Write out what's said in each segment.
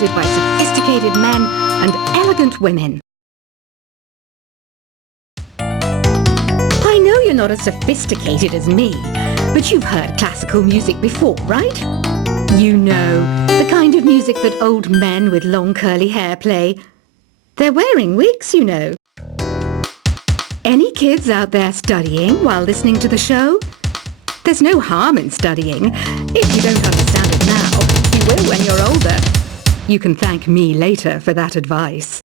surrounded by sophisticated men and elegant women. I know you're not as sophisticated as me, but you've heard classical music before, right? You know, the kind of music that old men with long curly hair play. They're wearing wigs, you know. Any kids out there studying while listening to the show? There's no harm in studying. If you don't understand it now, you will when you're older. You can thank me later for that advice.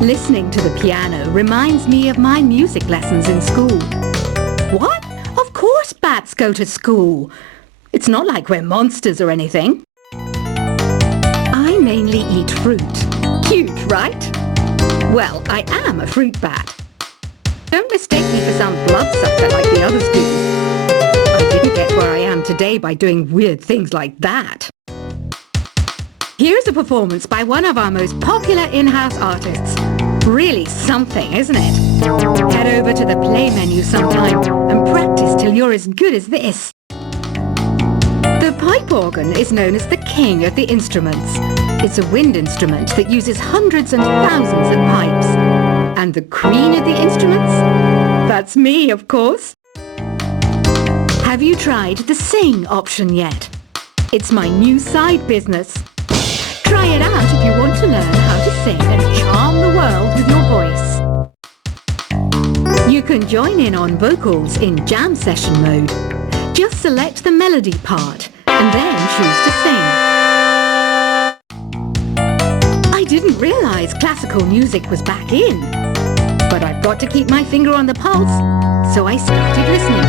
Listening to the piano reminds me of my music lessons in school. What? Of course bats go to school. It's not like we're monsters or anything. I mainly eat fruit. Cute, right? Well, I am a fruit bat. Don't mistake me for some bloodsucker like the others do. I didn't get where I am today by doing weird things like that. Here's a performance by one of our most popular in-house artists. Really something, isn't it? Head over to the play menu sometime and practice till you're as good as this. The pipe organ is known as the king of the instruments. It's a wind instrument that uses hundreds and thousands of pipes. And the queen of the instruments? That's me, of course. Have you tried the sing option yet? It's my new side business. Try it out if you want to learn how to sing and charm the world with your voice. You can join in on vocals in jam session mode. Just select the melody part and then choose to sing. I didn't realize classical music was back in, but I've got to keep my finger on the pulse, so I started listening.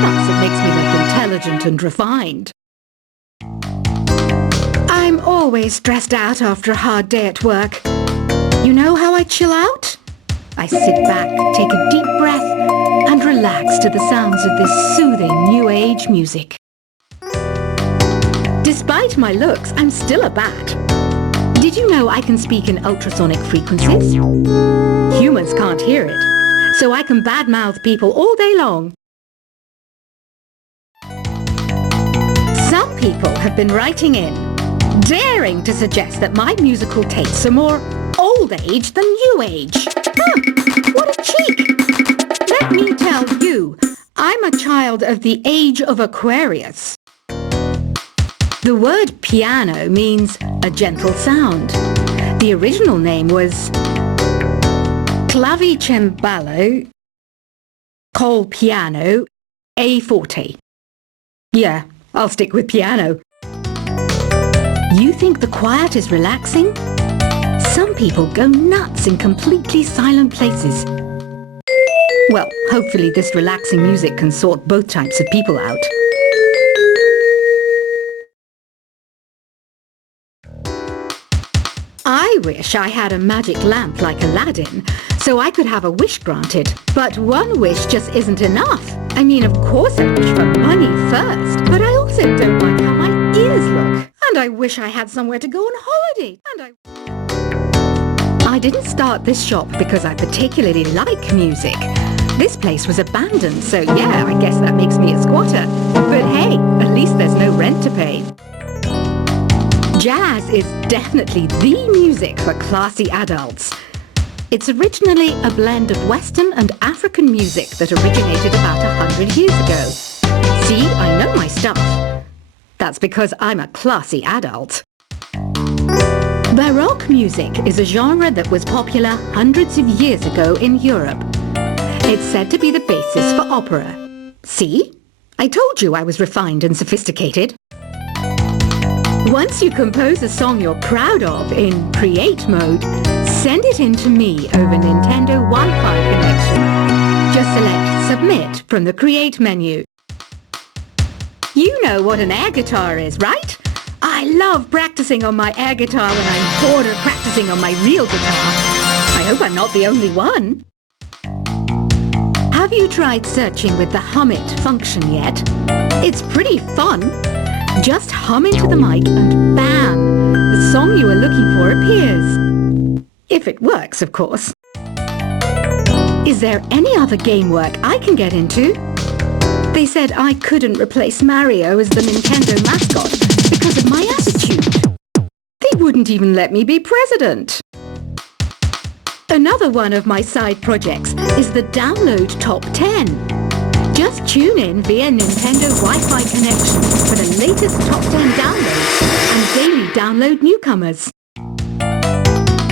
Plus, it makes me look intelligent and refined. I'm always stressed out after a hard day at work. You know how I chill out? I sit back, take a deep breath, and relax to the sounds of this soothing new age music. Despite my looks, I'm still a bat. Did you know I can speak in ultrasonic frequencies? Humans can't hear it, so I can badmouth people all day long. Some people have been writing in, daring to suggest that my musical tastes are more old age than new age. What a cheek! Let me tell you, I'm a child of the age of Aquarius. The word piano means a gentle sound. The original name was Clavicembalo col piano a forte. Yeah, I'll stick with piano. You think the quiet is relaxing? Some people go nuts in completely silent places. Well, hopefully this relaxing music can sort both types of people out. I wish I had a magic lamp like Aladdin, so I could have a wish granted. But one wish just isn't enough. I mean, of course I wish for money first, but I also don't like how my ears look. And I wish I had somewhere to go on holiday. I didn't start this shop because I particularly like music. This place was abandoned, so yeah, I guess that makes me a squatter. But hey, at least there's no rent to pay. Jazz is definitely the music for classy adults. It's originally a blend of Western and African music that originated about 100 years ago. See, I know my stuff. That's because I'm a classy adult. Baroque music is a genre that was popular hundreds of years ago in Europe. It's said to be the basis for opera. See? I told you I was refined and sophisticated. Once you compose a song you're proud of in create mode, send it in to me over Nintendo Wi-Fi connection. Just select Submit from the Create menu. You know what an air guitar is, right? I love practicing on my air guitar when I'm bored of practicing on my real guitar. I hope I'm not the only one. Have you tried searching with the Hum It function yet? It's pretty fun. Just hum into the mic and bam! The song you are looking for appears. If it works, of course. Is there any other game work I can get into? They said I couldn't replace Mario as the Nintendo mascot because of my attitude. wouldn't even let me be president. Another one of my side projects is the Download Top 10. Just tune in via Nintendo Wi-Fi connection for the latest Top 10 downloads and daily download newcomers.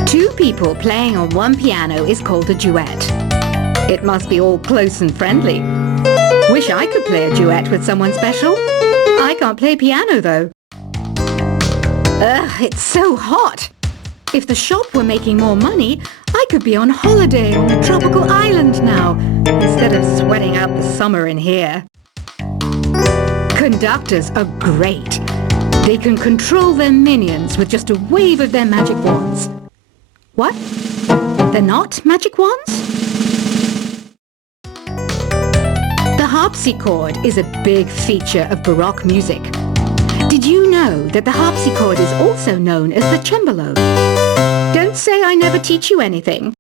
Two people playing on one piano is called a duet. It must be all close and friendly. Wish I could play a duet with someone special. I can't play piano though. Ugh, it's so hot. If the shop were making more money, I could be on holiday on a tropical island now, instead of sweating out the summer in here. Conductors are great. They can control their minions with just a wave of their magic wands. What? They're not magic wands? The harpsichord is a big feature of Baroque music. Did you know that the harpsichord is also known as the cembalo? Don't say I never teach you anything.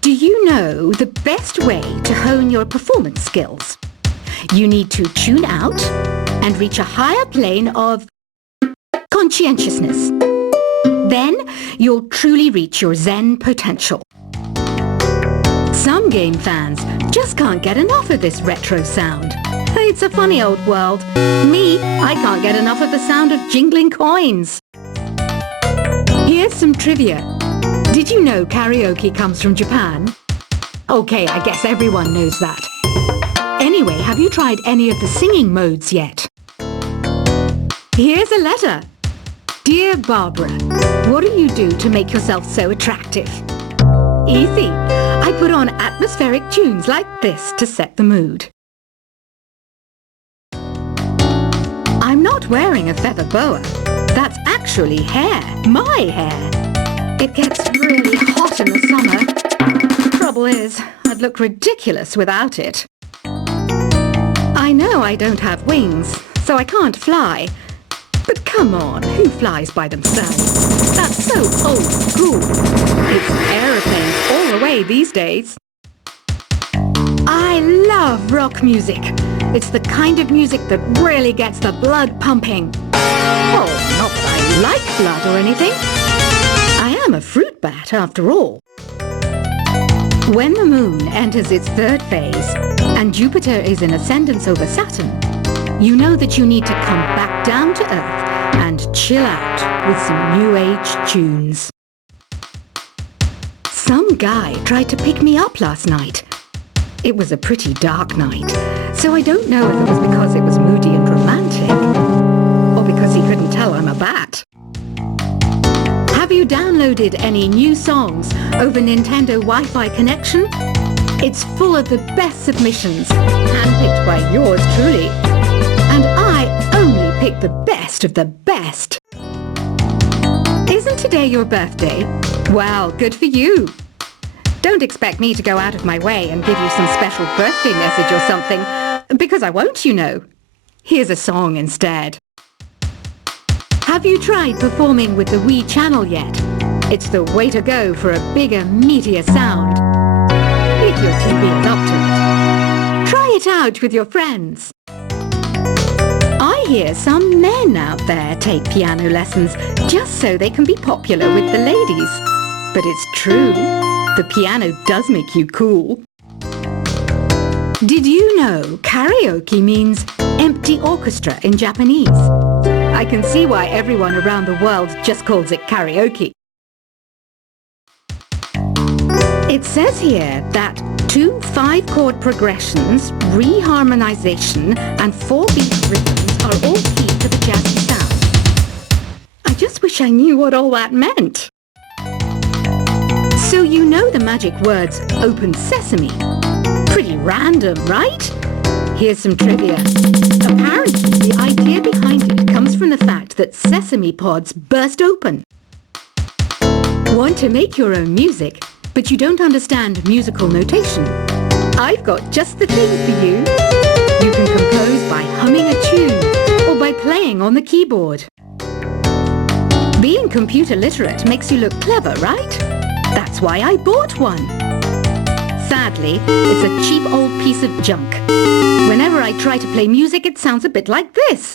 Do you know the best way to hone your performance skills? You need to tune out and reach a higher plane of conscientiousness. Then you'll truly reach your Zen potential. Some game fans just can't get enough of this retro sound. It's a funny old world. Me, I can't get enough of the sound of jingling coins. Here's some trivia. Did you know karaoke comes from Japan? Okay, I guess everyone knows that. Anyway, have you tried any of the singing modes yet? Here's a letter. Dear Barbara, what do you do to make yourself so attractive? Easy. I put on atmospheric tunes like this to set the mood. I'm not wearing a feather boa. That's actually hair. My hair. It gets really hot in the summer. Trouble is, I'd look ridiculous without it. I know I don't have wings, so I can't fly. But come on, who flies by themselves? That's so old school. It's aeroplanes all the way these days. I love rock music. It's the kind of music that really gets the blood pumping. Oh, not that I like blood or anything. I am a fruit bat after all. When the moon enters its third phase and Jupiter is in ascendance over Saturn, you know that you need to come back down to Earth and chill out with some New Age tunes. Some guy tried to pick me up last night. It was a pretty dark night, so I don't know if it was because it was moody and romantic, or because he couldn't tell I'm a bat. Have you downloaded any new songs over Nintendo Wi-Fi connection? It's full of the best submissions, handpicked by yours truly. And I only pick the best of the best. Isn't today your birthday? Well, good for you. Don't expect me to go out of my way and give you some special birthday message or something, because I won't, you know. Here's a song instead. Have you tried performing with the Wii channel yet? It's the way to go for a bigger, meatier sound. If your TV is up to it. Try it out with your friends. I hear some men out there take piano lessons just so they can be popular with the ladies. But it's true. The piano does make you cool. Did you know karaoke means empty orchestra in Japanese? I can see why everyone around the world just calls it karaoke. It says here that 2 5-chord progressions, reharmonization, and 4-beat rhythms are all key to the jazzy sound. I just wish I knew what all that meant. So you know the magic words open sesame. Pretty random, right? Here's some trivia. Apparently, the idea behind it comes from the fact that sesame pods burst open. Want to make your own music, but you don't understand musical notation? I've got just the thing for you. You can compose by humming a tune or by playing on the keyboard. Being computer literate makes you look clever, right? That's why I bought one. Sadly, it's a cheap old piece of junk. Whenever I try to play music, it sounds a bit like this.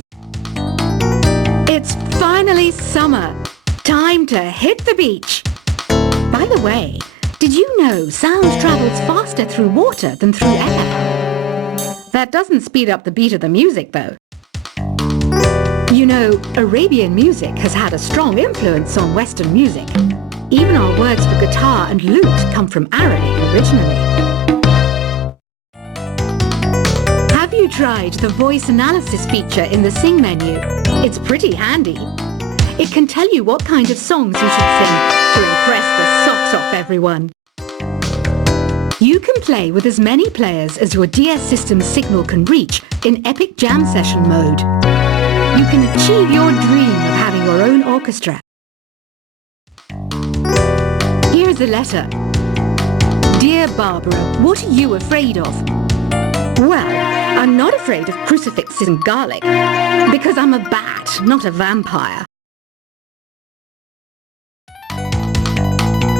It's 5 finally summer. Time to hit the beach. By the way, did you know sound travels faster through water than through air? That doesn't speed up the beat of the music, though. You know, Arabian music has had a strong influence on Western music. Even our words for guitar and lute come from Arabic originally. Have you tried the voice analysis feature in the Sing menu? It's pretty handy. It can tell you what kind of songs you should sing to impress the socks off everyone. You can play with as many players as your DS system's signal can reach in Epic Jam Session mode. You can achieve your dream of having your own orchestra. Here's a letter. Dear Barbara, what are you afraid of? Well, I'm not afraid of crucifixes and garlic, because I'm a bat, not a vampire.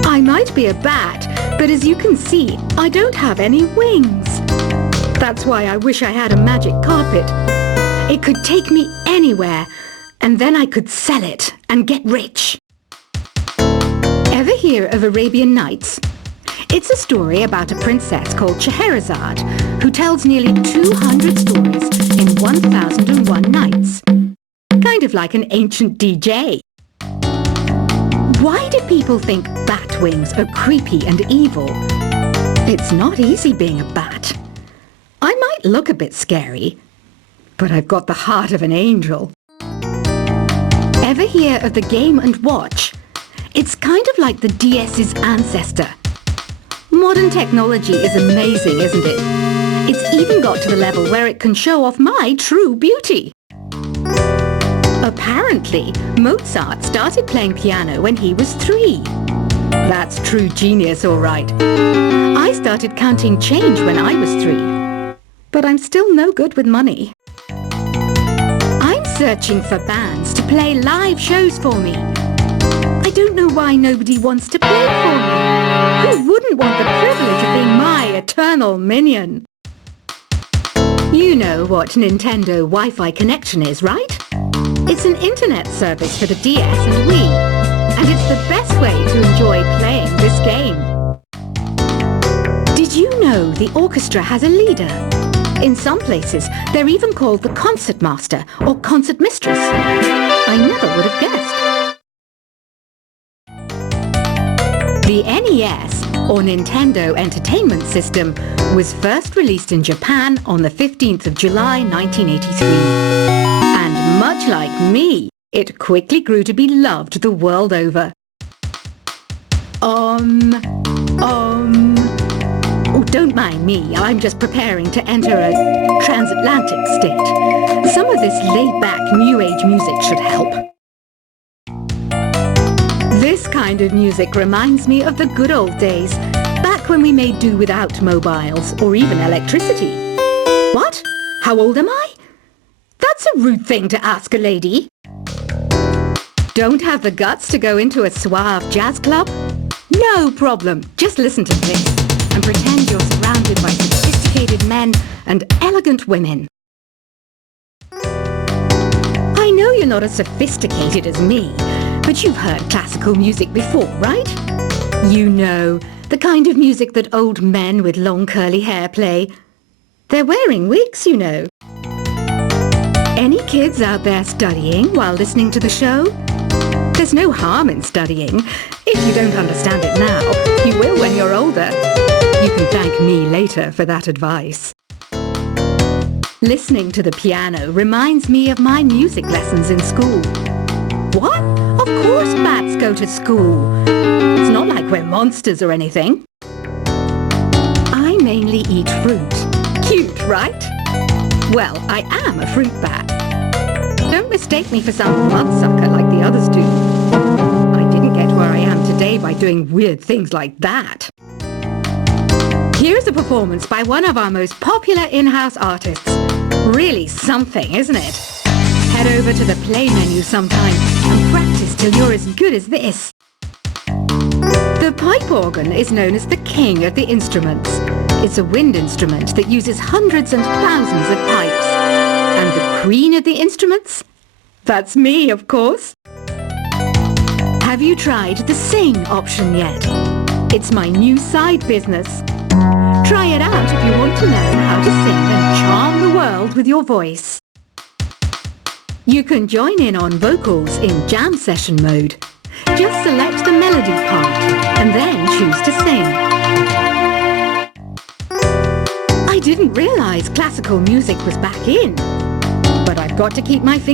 I might be a bat, but as you can see, I don't have any wings. That's why I wish I had a magic carpet. It could take me anywhere, and then I could sell it and get rich. Ever hear of Arabian Nights? It's a story about a princess called Scheherazade, who tells nearly 200 stories in 1001 nights. Kind of like an ancient DJ. Why do people think bat wings are creepy and evil? It's not easy being a bat. I might look a bit scary, but I've got the heart of an angel. Ever hear of the Game & Watch? It's kind of like the DS's ancestor. Modern technology is amazing, isn't it? It's even got to the level where it can show off my true beauty. Apparently, Mozart started playing piano when he was 3. That's true genius, all right. I started counting change when I was 3. But I'm still no good with money. I'm searching for bands to play live shows for me. I don't know why nobody wants to play for me. Who wouldn't want the privilege of being my eternal minion? You know what Nintendo Wi-Fi connection is, right? It's an internet service for the DS and Wii, and it's the best way to enjoy playing this game. Did you know the orchestra has a leader? In some places, they're even called the concert master or concert mistress. I never would have guessed. The NES, or Nintendo Entertainment System, was first released in Japan on the 15th of July 1983. And much like me, it quickly grew to be loved the world over. Oh, don't mind me, I'm just preparing to enter a transatlantic state. Some of this laid-back New Age music should help. This kind of music reminds me of the good old days, back when we made do without mobiles or even electricity. What? How old am I? That's a rude thing to ask a lady. Don't have the guts to go into a suave jazz club? No problem. Just listen to this and pretend you're surrounded by sophisticated men and elegant women. I know you're not as sophisticated as me, but you've heard classical music before, right? You know, the kind of music that old men with long curly hair play. They're wearing wigs, you know. Any kids out there studying while listening to the show? There's no harm in studying. If you don't understand it now, you will when you're older. You can thank me later for that advice. Listening to the piano reminds me of my music lessons in school. What? Of course bats go to school. It's not like we're monsters or anything. I mainly eat fruit. Cute, right? Well, I am a fruit bat. Don't mistake me for some bloodsucker like the others do. I didn't get where I am today by doing weird things like that. Here's a performance by one of our most popular in-house artists. Really something, isn't it? Head over to the play menu sometime and practice till you're as good as this. The pipe organ is known as the king of the instruments. It's a wind instrument that uses hundreds and thousands of pipes. And the queen of the instruments? That's me, of course. Have you tried the Sing option yet? It's my new side business. Try it out if you want to learn how to sing and charm the world with your voice. You can join in on vocals in jam session mode. Just select the melody part and then choose to sing. I didn't realize classical music was back in, but I've got to keep my fingers